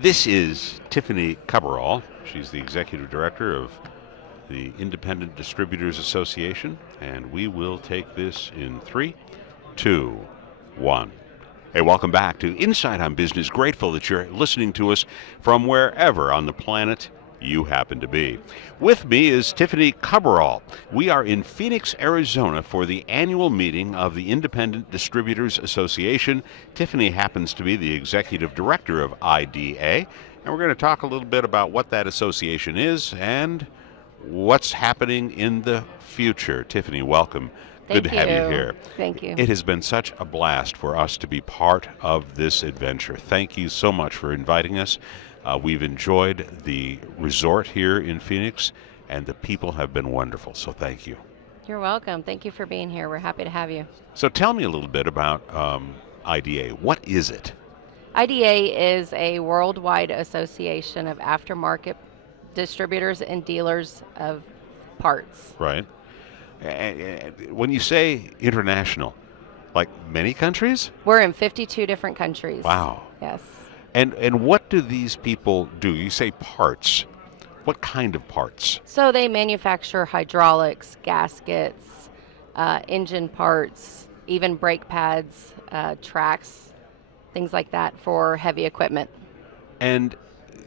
This is Tiffany Cabral. She's the executive director of the Independent Distributors Association, and we will take this in 3, 2, 1. Hey, welcome back to Inside on Business. Grateful that you're listening to us from wherever on the planet you happen to be. With me is Tiffany Cabral. We are in Phoenix, Arizona for the annual meeting of the Independent Distributors Association. Tiffany happens to be the executive director of IDA, and we're going to talk a little bit about what that association is and what's happening in the future. Tiffany, welcome. Good to have you here. Thank you. It has been such a blast for us to be part of this adventure. Thank you so much for inviting us. We've enjoyed the resort here in Phoenix, and the people have been wonderful, so thank you. You're welcome. Thank you for being here. We're happy to have you. So tell me a little bit about IDA. What is it? IDA is a worldwide association of aftermarket distributors and dealers of parts. Right. When you say international, like many countries? We're in 52 different countries. Wow. Yes. And what do these people do? You say parts. What kind of parts? So they manufacture hydraulics, gaskets, engine parts, even brake pads, tracks, things like that for heavy equipment. And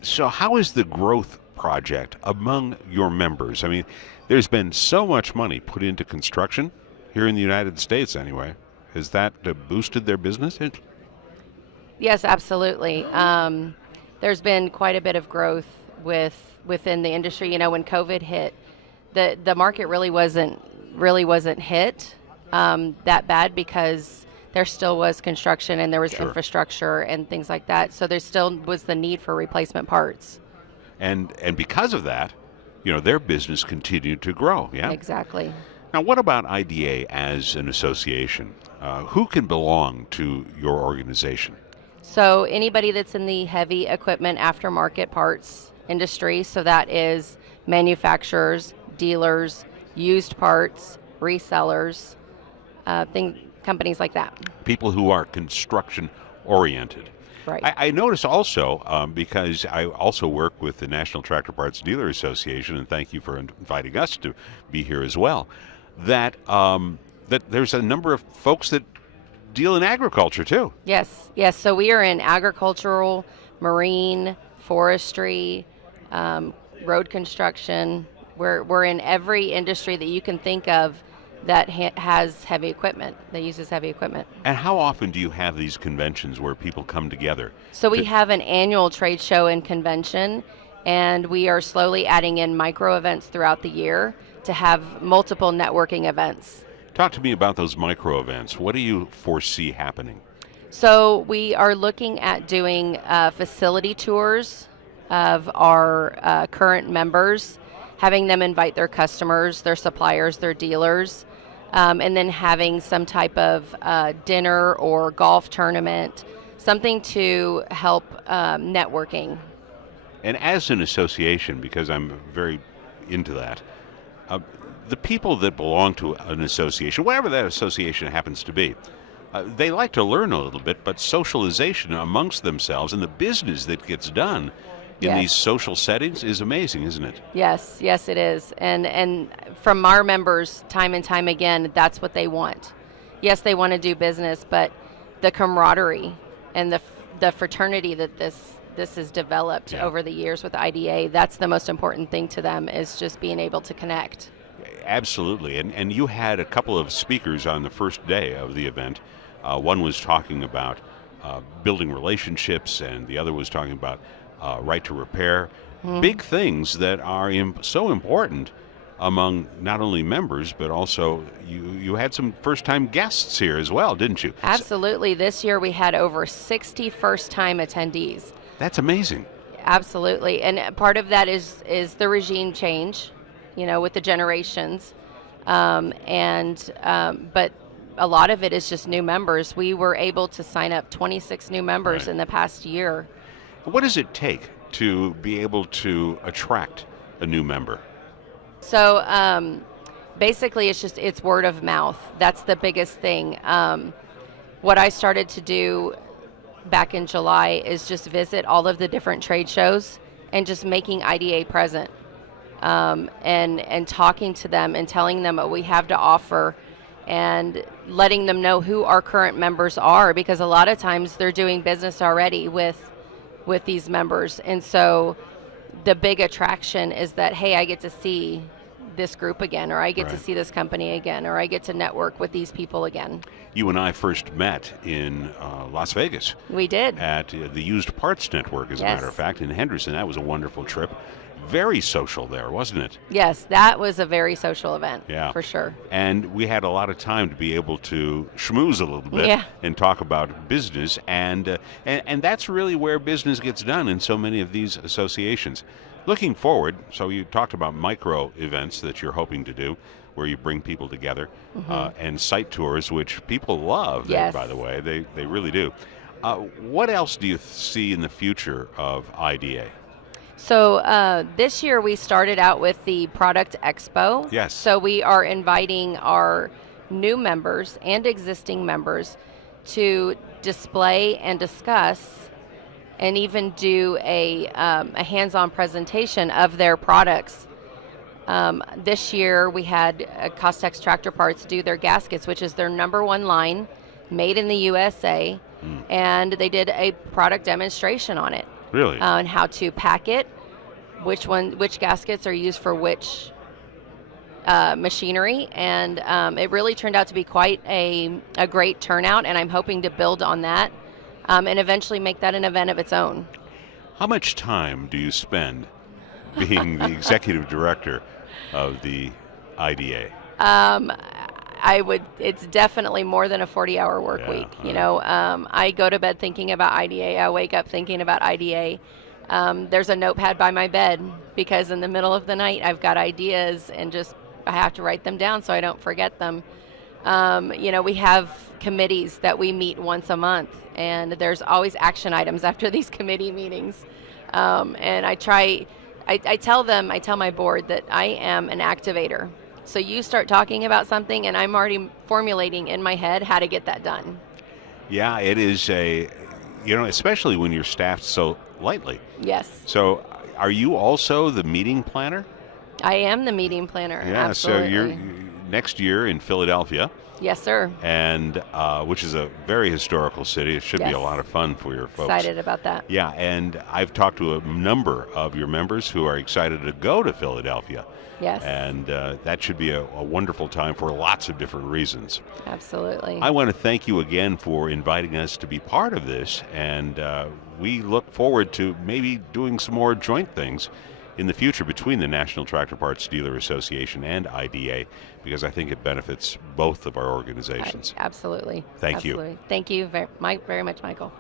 so how is the growth project among your members? I mean, there's been so much money put into construction here in the United States anyway. Has that boosted their business? Yes, absolutely. There's been quite a bit of growth within the industry. You know, when COVID hit, the market really wasn't hit that bad because there still was construction and there was Sure. infrastructure and things like that. So there still was the need for replacement parts. And because of that, you know, their business continued to grow. Yeah. Exactly. Now, what about IDA as an association? Who can belong to your organization? So anybody that's in the heavy equipment aftermarket parts industry, so that is manufacturers, dealers, used parts, resellers, companies like that. People who are construction oriented. Right. I notice also, because I also work with the National Tractor Parts Dealer Association, and thank you for inviting us to be here as well, that there's a number of folks that deal in agriculture too. Yes. So we are in agricultural, marine, forestry, road construction. We're in every industry that you can think of that has heavy equipment, that uses heavy equipment. And how often do you have these conventions where people come together? So we have an annual trade show and convention, and we are slowly adding in micro events throughout the year to have multiple networking events. Talk to me about those micro events. What do you foresee happening? So we are looking at doing facility tours of our current members, having them invite their customers, their suppliers, their dealers, and then having some type of dinner or golf tournament, something to help networking. And as an association, because I'm very into that, the people that belong to an association, whatever that association happens to be, they like to learn a little bit, but socialization amongst themselves and the business that gets done in these social settings is amazing, isn't it? Yes, it is. And from our members, time and time again, that's what they want. Yes, they want to do business, but the camaraderie and the fraternity that this has developed over the years with IDA, that's the most important thing to them, is just being able to connect. Absolutely. And you had a couple of speakers on the first day of the event. One was talking about building relationships, and the other was talking about right to repair. Big things that are so important among not only members, but also you had some first-time guests here as well, didn't you? Absolutely. This year we had over 60 first-time attendees. That's amazing. Absolutely. And part of that is the regime change, you know, with the generations. But a lot of it is just new members. We were able to sign up 26 new members in the past year. What does it take to be able to attract a new member? So basically it's word of mouth. That's the biggest thing. What I started to do back in July is just visit all of the different trade shows and just making IDA present, and talking to them and telling them what we have to offer and letting them know who our current members are, because a lot of times they're doing business already with these members. And so the big attraction is that, hey, I get to see this group again, or I get to see this company again, or I get to network with these people again. You and I first met in Las Vegas. We did. At the Used Parts Network, as a matter of fact, in Henderson. That was a wonderful trip. Very social there, wasn't it? Yes, that was a very social event, for sure. And we had a lot of time to be able to schmooze a little bit and talk about business, and that's really where business gets done in so many of these associations. Looking forward, so you talked about micro events that you're hoping to do, where you bring people together, and site tours, which people love, by the way. They really do. What else do you see in the future of IDA? So this year we started out with the Product Expo. Yes. So we are inviting our new members and existing members to display and discuss and even do a hands-on presentation of their products. This year we had Costex Tractor Parts do their gaskets, which is their #1 line, made in the USA, and they did a product demonstration on it. Really? On how to pack it, which gaskets are used for which machinery, and it really turned out to be quite a great turnout, and I'm hoping to build on that and eventually make that an event of its own. How much time do you spend being the executive director of the IDA? It's definitely more than a 40-hour work week. You know, I go to bed thinking about IDA. I wake up thinking about IDA. There's a notepad by my bed because in the middle of the night I've got ideas and I have to write them down so I don't forget them. You know, we have committees that we meet once a month, and there's always action items after these committee meetings. And I tell my board that I am an activator. So you start talking about something and I'm already formulating in my head how to get that done. Yeah, it is especially when you're staffed so lightly. Yes. So are you also the meeting planner? I am the meeting planner. Yeah, absolutely. So you're next year in Philadelphia. Yes, sir. And which is a very historical city. It should be a lot of fun for your folks. Excited about that. Yeah, and I've talked to a number of your members who are excited to go to Philadelphia. Yes. And that should be a wonderful time for lots of different reasons. Absolutely. I want to thank you again for inviting us to be part of this, and we look forward to maybe doing some more joint things in the future between the National Tractor Parts Dealer Association and IDA, because I think it benefits both of our organizations. Absolutely. Thank you. Thank you very much, Michael.